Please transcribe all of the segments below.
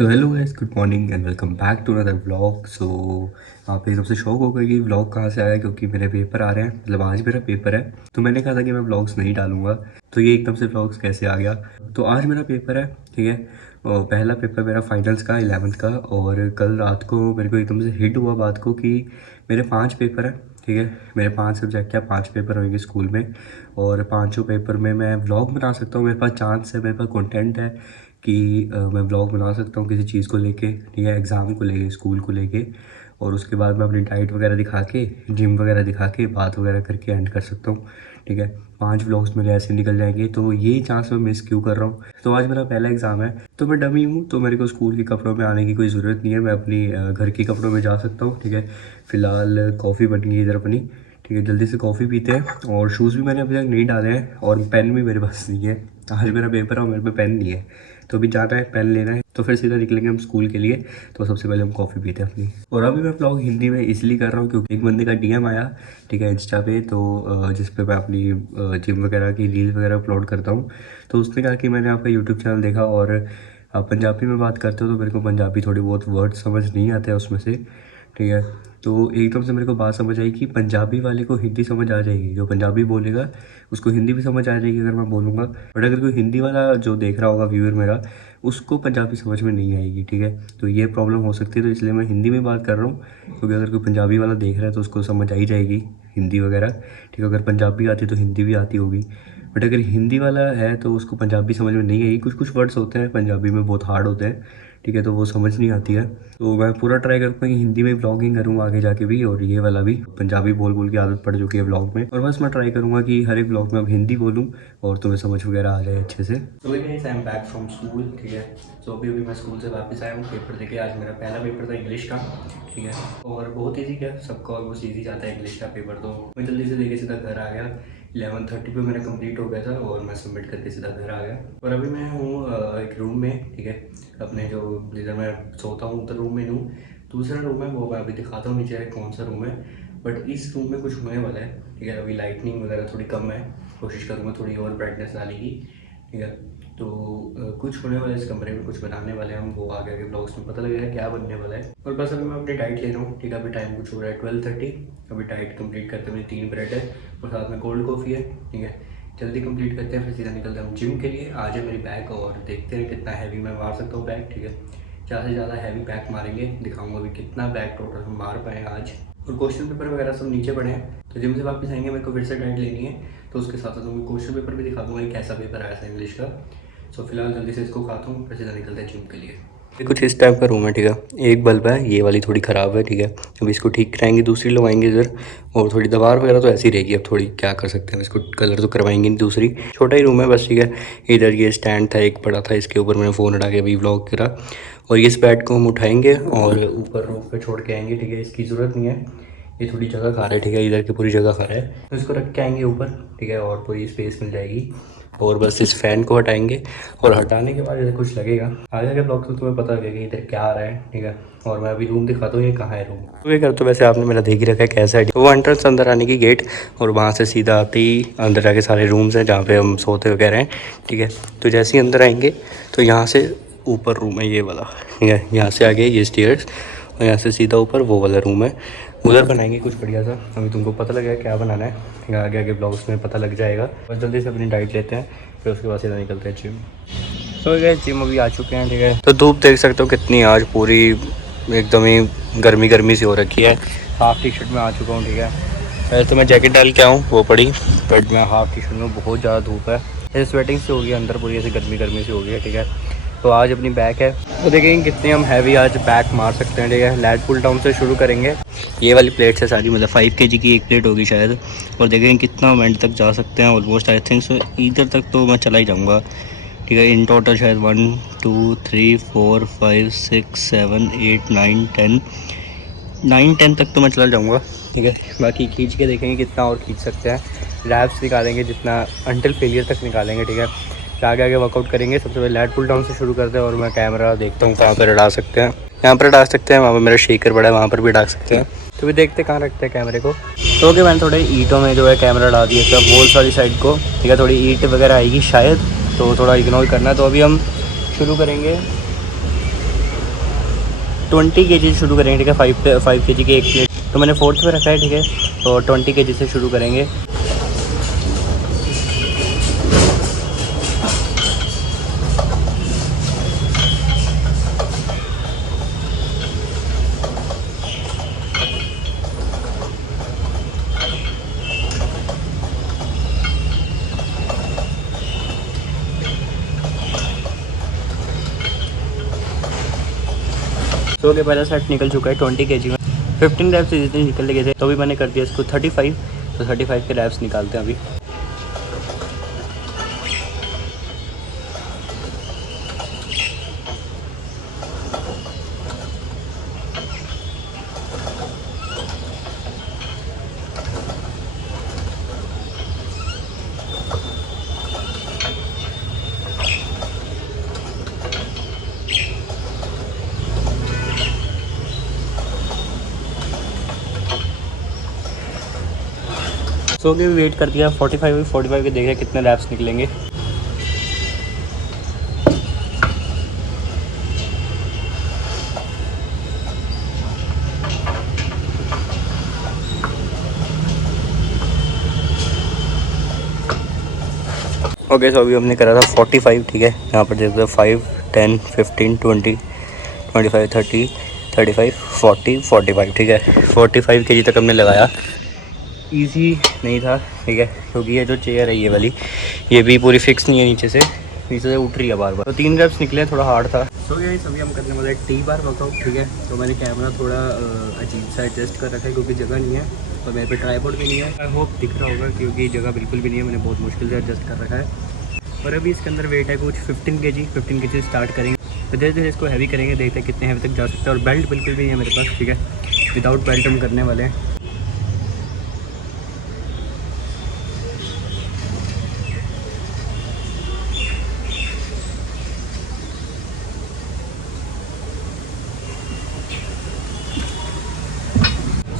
तो hello guys, good morning and welcome back to another vlog. आप एकदम से शौक हो गए कि व्लॉग कहाँ से आया, क्योंकि मेरे पेपर आ रहे हैं। मतलब आज मेरा पेपर है, तो मैंने कहा था कि मैं व्लॉग्स नहीं डालूंगा। तो ये एकदम से व्लॉग्स कैसे आ गया। तो आज मेरा पेपर है, ठीक है। और पहला पेपर मेरा फाइनल्स का 11th का। और कल रात को मेरे को एकदम से हिट हुआ बात को कि मेरे 5 पेपर हैं, ठीक है। मेरे 5 सब्जेक्ट क्या 5 पेपर होंगे स्कूल में। और पाँचों पेपर में मैं व्लॉग बना सकता हूँ। मेरे पास चांस है, मेरे पास कंटेंट है कि मैं ब्लॉग बना सकता हूँ किसी चीज़ को लेके, ठीक है। एग्ज़ाम को लेके, स्कूल को लेके। और उसके बाद मैं अपनी डाइट वगैरह दिखा के, जिम वगैरह दिखा के, बात वगैरह करके एंड कर सकता हूँ, ठीक है। 5 व्लॉग्स मेरे ऐसे निकल जाएंगे, तो ये चांस मैं मिस क्यों कर रहा हूँ। तो आज मेरा पहला एग्ज़ाम है, तो मैं डमी हूँ, तो मेरे को स्कूल के कपड़ों में आने की कोई ज़रूरत नहीं है। मैं अपनी घर के कपड़ों में जा सकता हूँ, ठीक है। फ़िलहाल कॉफ़ी बन गई इधर अपनी, ठीक है। जल्दी से कॉफ़ी पीते हैं। और शूज़ भी मैंने अभी तक नहीं डाले हैं, और पेन भी मेरे पास नहीं है। आज मेरा पेपर है और मेरे पे पेन नहीं है, तो अभी जाना है, पेन लेना है, तो फिर सीधा निकलेंगे हम स्कूल के लिए। तो सबसे पहले हम कॉफ़ी पीते हैं अपनी। और अभी मैं ब्लॉग हिंदी में इसलिए कर रहा हूँ क्योंकि एक बंदे का डीएम आया, ठीक है, इंस्टा पे। तो जिस पे मैं अपनी जिम वगैरह की रील वगैरह अपलोड करता हूँ। तो उसने कहा कि मैंने आपका यूट्यूब चैनल देखा और आप पंजाबी में बात करते हो, तो मेरे को पंजाबी थोड़ी बहुत वर्ड समझ नहीं आते हैं उसमें से, ठीक है। तो एकदम से मेरे को बात समझ आई कि पंजाबी वाले को हिंदी समझ आ जाएगी, जो पंजाबी बोलेगा उसको हिंदी भी समझ आ जाएगी अगर मैं बोलूँगा। बट अगर कोई हिंदी वाला जो देख रहा होगा व्यूअर मेरा, उसको पंजाबी समझ में नहीं आएगी, ठीक है। तो ये प्रॉब्लम हो सकती है, तो इसलिए मैं हिंदी में बात कर रहा हूँ। क्योंकि अगर कोई पंजाबी वाला देख रहा है तो उसको समझ आ ही जाएगी हिंदी वगैरह, ठीक है। अगर पंजाबी आती तो हिंदी भी आती होगी। बट अगर हिंदी वाला है तो उसको पंजाबी समझ में नहीं आएगी। कुछ कुछ वर्ड्स होते हैं पंजाबी में बहुत हार्ड होते हैं, ठीक है, तो वो समझ नहीं आती है। तो मैं पूरा ट्राई करूँगा कि हिंदी में ब्लॉगिंग करूँगा आगे जाके भी, और ये वाला भी पंजाबी बोल बोल की आदत पड़ चुकी है ब्लॉग में। और बस मैं ट्राई करूँगा कि हर एक ब्लॉग में अब हिंदी बोलूँ और तुम्हें समझ वगैरह आ जाए अच्छे से। तो guys, I am back from school, ठीक है। तो अभी मैं स्कूल से वापस आया हूँ पेपर देके। आज मेरा पहला पेपर था इंग्लिश का, ठीक है। और बहुत ईजी क्या, सबका ऑलमोस्ट ईजी जाता है इंग्लिश का पेपर। तो मैं जल्दी से देके सीधा घर आ गया। 11:30 पे मेरा कंप्लीट हो गया था और मैं सबमिट करके सीधा घर आ गया। और अभी मैं हूँ एक रूम में, ठीक है। अपने जो जिधर मैं सोता हूँ उधर रूम में हूँ। दूसरा रूम है वो मैं अभी दिखाता हूँ नीचे है कौन सा रूम है। बट इस रूम में कुछ होने वाला है, ठीक है। अभी लाइटनिंग वगैरह थोड़ी कम है, कोशिश करूँगा थोड़ी और ब्राइटनेस डालने की, ठीक है। तो कुछ होने वाला है इस कमरे में, कुछ बनाने वाले हैं हम, वो आगे आगे ब्लॉग्स में पता लगेगा क्या बनने वाला है। और बस अभी मैं अपनी डाइट ले रहा हूँ, ठीक है। अभी टाइम कुछ हो रहा है 12:30। अभी डाइट कंप्लीट करते हुए 3 ब्रेड है और साथ में कोल्ड कॉफ़ी है, ठीक है। जल्दी कंप्लीट करते हैं, फिर सीधा निकलते हैं हम जिम के लिए। आज है मेरी बैग और देखते हैं कितना हैवी मैं मार सकता हूँ बैग, ठीक है। ज़्यादा से ज़्यादा हैवी बैग मारेंगे, दिखाऊंगा अभी कितना बैग टोटल हम मार पाए आज। और क्वेश्चन पेपर वगैरह सब नीचे पड़े हैं, तो जिम से वापस आएंगे मेरे को फिर से डाइट लेनी है। तो उसके साथ साथ मैं क्वेश्चन पेपर भी दिखा दूँगा कैसा पेपर आया था इंग्लिश का। सो फिलहाल जल्दी से इसको खाता हूँ, फिर सीधा निकलते हैं जिम के लिए। ये कुछ इस टाइप का रूम है, ठीक है। एक बल्ब है, ये वाली थोड़ी ख़राब है, ठीक है। अभी इसको ठीक कराएंगे, दूसरी लगवाएंगे इधर। और थोड़ी दीवार वगैरह तो ऐसी रहेगी, अब थोड़ी क्या कर सकते हैं, इसको कलर तो करवाएंगे नहीं। दूसरी छोटा ही रूम है बस, ठीक है। इधर ये स्टैंड था एक बड़ा था, इसके ऊपर मैंने फ़ोन हटा के अभी व्लॉग करा। और इस बेड को हम उठाएंगे और ऊपर रूफ पे छोड़ के आएंगे, ठीक है। इसकी ज़रूरत नहीं है, ये थोड़ी जगह खा रहा है, ठीक है। इधर की पूरी जगह खा रहा है, तो इसको रख के आएंगे ऊपर, ठीक है। और पूरी स्पेस मिल जाएगी। और बस इस फैन को हटाएंगे, और हटाने के बाद जैसे कुछ लगेगा आगे के ब्लॉग में तुम्हें पता लगेगा इधर क्या आ रहा है, ठीक है। और मैं अभी रूम दिखाता हूँ ये कहाँ है रूम। तो ये कर, तो वैसे आपने मेरा देख ही रखा है कैसा है। वो एंट्रेंस अंदर आने की गेट, और वहाँ से सीधा आते ही अंदर आके सारे रूम्स हैं जहाँ पे हम सोते वगैरह हैं, ठीक है। तो जैसे ही अंदर आएंगे तो यहाँ से ऊपर रूम है ये वाला, ठीक है। यहाँ से आगे ये स्टेयर्स, और यहाँ से सीधा ऊपर वो वाला रूम है। उधर बनाएंगे कुछ बढ़िया सा, अभी तुमको पता लगेगा क्या बनाना है, ठीक है। आगे आगे ब्लॉग्स में पता लग जाएगा। बस जल्दी से अपनी डाइट लेते हैं, फिर उसके बाद सीधा निकलते हैं जिम। तो गैस जिम अभी आ चुके हैं, ठीक है। तो धूप देख सकते हो कितनी आज पूरी एकदम ही गर्मी गर्मी सी हो रखी है। हाफ टी शर्ट में आ चुका हूँ, ठीक है। पहले तो मैं जैकेट डाल के आऊँ वो पड़ी, बट मैं हाफ टी शर्ट में, बहुत ज़्यादा धूप है। ऐसे स्वेटिंग से हो गई अंदर पूरी, ऐसे गर्मी गर्मी सी हो गई है, ठीक है। तो आज अपनी बैक है, तो देखेंगे कितने हम हैवी आज बैक मार सकते हैं, ठीक है। लैट पुल डाउन से शुरू करेंगे। ये वाली प्लेट्स है सारी, मतलब 5 kg की एक प्लेट होगी शायद। और देखेंगे कितना मोमेंट तक जा सकते हैं। ऑलमोस्ट आई थिंक सो इधर तक तो मैं चला ही जाऊँगा, ठीक है। इन टोटल शायद 1 2 3 4 5 6 7 8 9 10 तक तो मैं चला जाऊँगा, ठीक है। बाकी खींच के देखेंगे कितना और खींच सकते हैं। रैप्स निकालेंगे जितना, अंटिल फेलियर तक निकालेंगे, ठीक है। आगे आगे वर्कआउट करेंगे। सबसे पहले लैट पुल डाउन से शुरू करते हैं, और मैं कैमरा देखता हूँ कहाँ पर डाल सकते हैं। यहाँ पर डाल सकते हैं, वहाँ पर मेरा शेकर बड़ा है, वहाँ पर भी डाल सकते हैं। तो भी देखते कहाँ रखते हैं कैमरे को। तो ओके, मैंने थोड़े ईंटों में जो है कैमरा डाल दिया था, वॉल्स वाली साइड को, ठीक है। थोड़ी ईंट वगैरह आएगी शायद, तो थोड़ा इग्नोर करना। तो अभी हम शुरू करेंगे 20 kg शुरू करेंगे, ठीक है। 5 kg की एक प्लेट, तो मैंने 4th पे रखा है, ठीक है। तो 20 kg से शुरू करेंगे। सो के पहला सेट निकल चुका है 20 kg में। 15 रैप्स जितने निकल गए थे, तो भी मैंने कर दिया इसको 35। तो 35 के रैप्स निकालते हैं अभी। सो के वेट कर दिया 45 के, देखिए कितने रैप्स निकलेंगे। ओके, सो अभी हमने करा था 45, ठीक है। यहाँ पर देखते हैं 5, 10, 15, 20, 25, 30, 35, 40, 45, ठीक है। 45 kg तक हमने लगाया। इजी नहीं था, ठीक है, क्योंकि ये जो चेयर है ये वाली, ये भी पूरी फिक्स नहीं है, नीचे से उठ रही है बार बार। तो 3 रैप्स निकले, थोड़ा हार्ड था। सो गाइस अभी हम करने वाले टी बार वर्कआउट, ठीक है। तो मैंने कैमरा थोड़ा अजीब सा एडजस्ट कर रखा है, क्योंकि जगह नहीं है, तो मेरे पे ट्राइपॉड भी नहीं है। आई होप दिख रहा होगा, क्योंकि जगह बिल्कुल भी नहीं है, मैंने बहुत मुश्किल से एडजस्ट कर रखा है। और अभी इसके अंदर वेट है कुछ 15 kg स्टार्ट करेंगे। तो धीरे धीरे इसको हैवी करेंगे, देखते हैं कितने हैवी तक जा सकते हैं। और बेल्ट बिल्कुल भी नहीं है मेरे पास, ठीक है। विदाउट बेल्ट हम करने वाले हैं।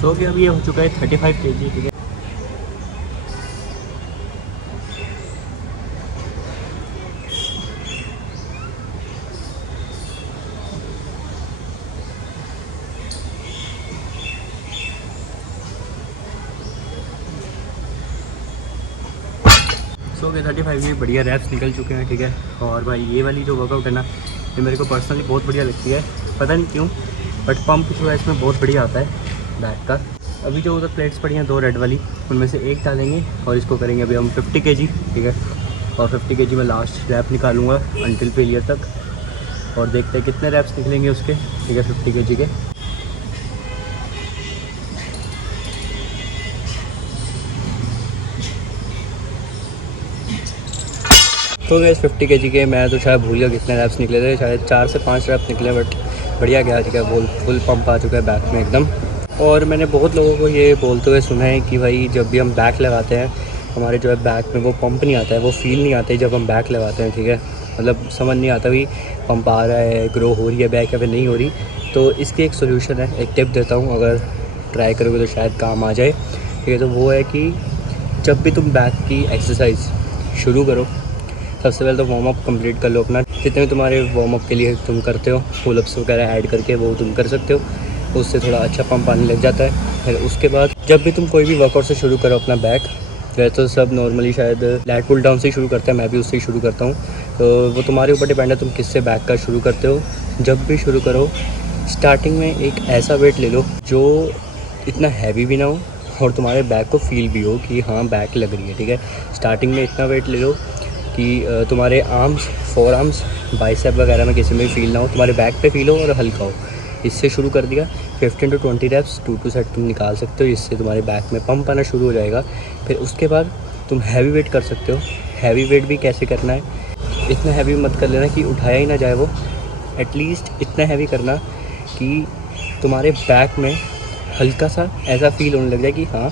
सो कि अभी ये हो चुका है 35 kg, ठीक है। सो के 35 में बढ़िया रैप्स निकल चुके हैं, ठीक है। और भाई ये वाली जो वर्कआउट है ना, ये मेरे को पर्सनली बहुत बढ़िया लगती है, पता नहीं क्यों, बट पंप जो है इसमें बहुत बढ़िया आता है बैक का। अभी जो उधर प्लेट्स पड़ी हैं 2 रेड वाली, उनमें से एक डालेंगे और इसको करेंगे अभी हम 50 kg, ठीक है। और 50 kg में लास्ट रैप निकालूंगा अंटिल फेलियर तक, और देखते हैं कितने रैप्स निकलेंगे उसके, ठीक है, 50 kg के। तो गैस 50 kg के मैं तो शायद भूल गया कितने रैप्स निकले थे, शायद 4 से 5 रैप्स निकले, बट बढ़िया गया, ठीक है। फुल पंप आ चुका है बैक में एकदम। और मैंने बहुत लोगों को ये बोलते हुए सुना है कि भाई जब भी हम बैक लगाते हैं, हमारे जो है बैक में वो पंप नहीं आता है, वो फील नहीं आता है जब हम बैक लगाते हैं, ठीक है। मतलब समझ नहीं आता भी पंप आ रहा है, ग्रो हो रही है बैक या फिर नहीं हो रही। तो इसकी एक सोल्यूशन है, एक टिप देता हूँ, अगर ट्राई करोगे तो शायद काम आ जाए, ठीक है। तो वो है कि जब भी तुम बैक की एक्सरसाइज शुरू करो, सबसे पहले तो वार्म अप कंप्लीट कर लो अपना। जितने भी तुम्हारे वार्म अप के लिए तुम करते हो, पुलअप्स वगैरह ऐड करके वो तुम कर सकते हो, उससे थोड़ा अच्छा पंप आने लग जाता है। फिर उसके बाद जब भी तुम कोई भी वर्कआउट से शुरू करो अपना बैक, वैसे तो सब नॉर्मली शायद लैट पुल डाउन से ही शुरू करते हैं, मैं भी उससे ही शुरू करता हूँ। तो वो तुम्हारे ऊपर डिपेंड है तुम किससे बैक का शुरू करते हो। जब भी शुरू करो, स्टार्टिंग में एक ऐसा वेट ले लो जो इतना हैवी भी ना हो और तुम्हारे बैक को फील भी हो कि हाँ बैक लग रही है, ठीक है। स्टार्टिंग में इतना वेट ले लो कि तुम्हारे आर्म्स, फोर आर्म्स, बाइसेप वगैरह में किसी में भी फील ना हो, तुम्हारे बैक पे फील हो और हल्का हो। इससे शुरू कर दिया, 15 to 20 रैप्स 2 सेट तुम निकाल सकते हो, इससे तुम्हारे बैक में पंप आना शुरू हो जाएगा। फिर उसके बाद तुम हैवी वेट कर सकते हो। हैवी वेट भी कैसे करना है, इतना हैवी मत कर लेना कि उठाया ही ना जाए वो, एटलीस्ट इतना हैवी करना कि तुम्हारे बैक में हल्का सा ऐसा फील होने लग जाए कि हाँ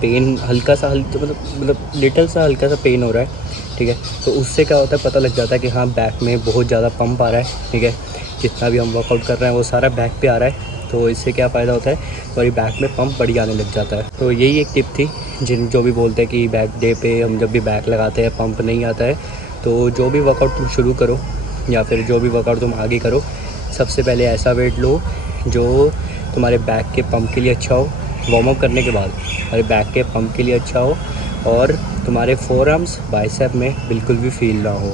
पेन हल्का सा मतलब लिटल सा हल्का सा पेन हो रहा है, ठीक है। तो उससे क्या होता है, पता लग जाता है कि हाँ बैक में बहुत ज़्यादा पंप आ रहा है, ठीक है। जितना भी हम वर्कआउट कर रहे हैं वो सारा बैक पे आ रहा है। तो इससे क्या फ़ायदा होता है, हमारी बैक में पंप बढ़ी आने लग जाता है। तो यही एक टिप थी, जो भी बोलते हैं कि बैक डे पे हम जब भी बैक लगाते हैं पंप नहीं आता है, तो जो भी वर्कआउट तुम शुरू करो या फिर जो भी वर्कआउट तुम आगे करो, सबसे पहले ऐसा वेट लो जो तुम्हारे बैक के पंप के लिए अच्छा हो, वार्म अप करने के बाद तुम्हारे बैक के पंप के लिए अच्छा हो और तुम्हारे फोर आर्म्स बाइसेप में बिल्कुल भी फील ना हो।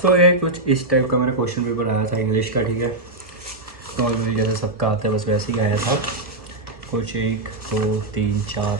तो ये कुछ इस टाइप का मेरा क्वेश्चन पेपर आया था इंग्लिश का, ठीक है। नॉर्मली जैसे सबका आता है बस वैसे ही आया था। कुछ 1 2 3 4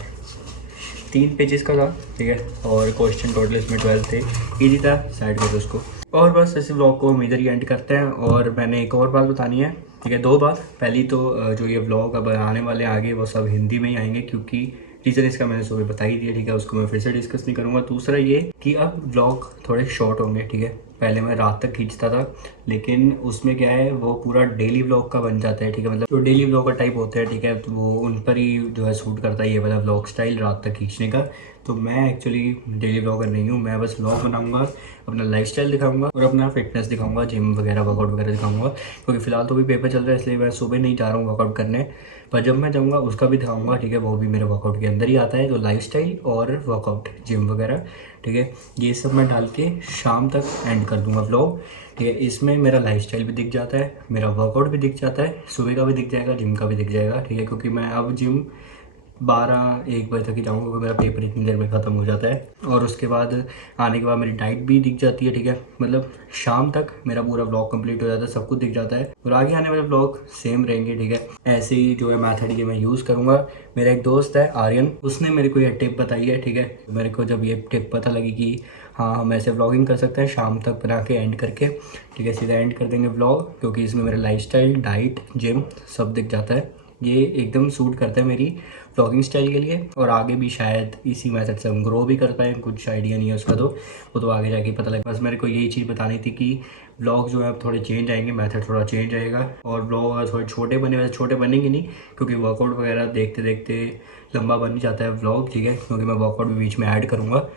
3 पेजेस का था, ठीक है। और क्वेश्चन टोटल इसमें 12 थे। ईजी था, साइड करो उसको। और बस ऐसे व्लॉग को हम इधर ही एंड करते हैं। और मैंने एक और बात बतानी है, ठीक है, 2 बात। पहली तो जो ये व्लॉग अब आने वाले आगे वो सब हिंदी में ही आएंगे, क्योंकि रीज़न इसका मैंने सुबह बता ही दिया, ठीक है। उसको मैं फिर से डिस्कस नहीं करूँगा। दूसरा ये कि अब व्लॉग थोड़े शॉर्ट होंगे, ठीक है। पहले मैं रात तक खींचता था, लेकिन उसमें क्या है वो पूरा डेली व्लॉग का बन जाता है, ठीक है। मतलब जो डेली व्लॉग का टाइप होता है, ठीक है, तो वो उन पर ही जो है सूट करता है ये वाला व्लॉग स्टाइल रात तक खींचने का। तो मैं एक्चुअली डेली व्लॉगर नहीं हूँ। मैं बस व्लॉग बनाऊंगा, अपना लाइफस्टाइल दिखाऊंगा और अपना फिटनेस दिखाऊंगा, जिम वगैरह वर्कआउट वगैरह दिखाऊंगा। क्योंकि फिलहाल तो भी पेपर चल रहा है, इसलिए मैं सुबह नहीं जा रहा हूँ वर्कआउट करने। पर जब मैं जाऊँगा उसका भी दिखाऊंगा, ठीक है। वो भी मेरे वर्कआउट के अंदर ही आता है, तो लाइफस्टाइल और वर्कआउट जिम वगैरह, ठीक है। ये सब मैं डाल के शाम तक एंड कर दूंगा व्लॉग, ठीक है। इसमें मेरा लाइफस्टाइल भी दिख जाता है, मेरा वर्कआउट भी दिख जाता है, सुबह का भी दिख जाएगा, जिम का भी दिख जाएगा, ठीक है। क्योंकि मैं अब जिम 12-1 बजे तक ही जाऊँगा, क्योंकि मेरा पेपर इतनी देर में ख़त्म हो जाता है। और उसके बाद आने के बाद मेरी डाइट भी दिख जाती है, ठीक है। मतलब शाम तक मेरा पूरा ब्लॉग कंप्लीट हो जाता है, सब कुछ दिख जाता है। और आगे आने वाले ब्लॉग सेम रहेंगे, ठीक है। ऐसे ही जो है मैथड ये मैं यूज़ करूँगा। मेरा एक दोस्त है आर्यन, उसने मेरे को ये टिप बताई है, ठीक है। मेरे को जब ये टिप पता लगी कि हाँ हम ऐसे व्लॉगिंग कर सकते हैं शाम तक बना के एंड करके, ठीक है, सीधा एंड कर देंगे व्लॉग। क्योंकि इसमें मेरा लाइफस्टाइल, डाइट, जिम सब दिख जाता है। ये एकदम सूट करता है मेरी व्लॉगिंग स्टाइल के लिए। और आगे भी शायद इसी मेथड से हम ग्रो भी कर पाए, कुछ आइडिया नहीं है उसका, तो वो तो आगे जाके पता लगे। बस मेरे को यही चीज़ बतानी थी कि व्लॉग जो है अब थोड़े चेंज आएंगे, मेथड थोड़ा चेंज आएगा। और व्लॉग अगर थोड़े छोटे बने, वैसे छोटे बनेंगे नहीं, क्योंकि वर्कआउट वगैरह देखते देखते लंबा बन ही जाता है व्लॉग, ठीक है। क्योंकि मैं वर्कआउट भी बीच में ऐड करूँगा,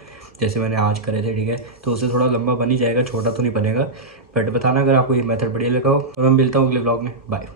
जैसे मैंने आज करे थे, ठीक है। तो उससे थोड़ा लंबा बन ही जाएगा, छोटा तो नहीं बनेगा। बट बताना अगर आपको ये मेथड बढ़िया लगा हो। और मैं मिलता हूँ अगले व्लॉग में। बाय।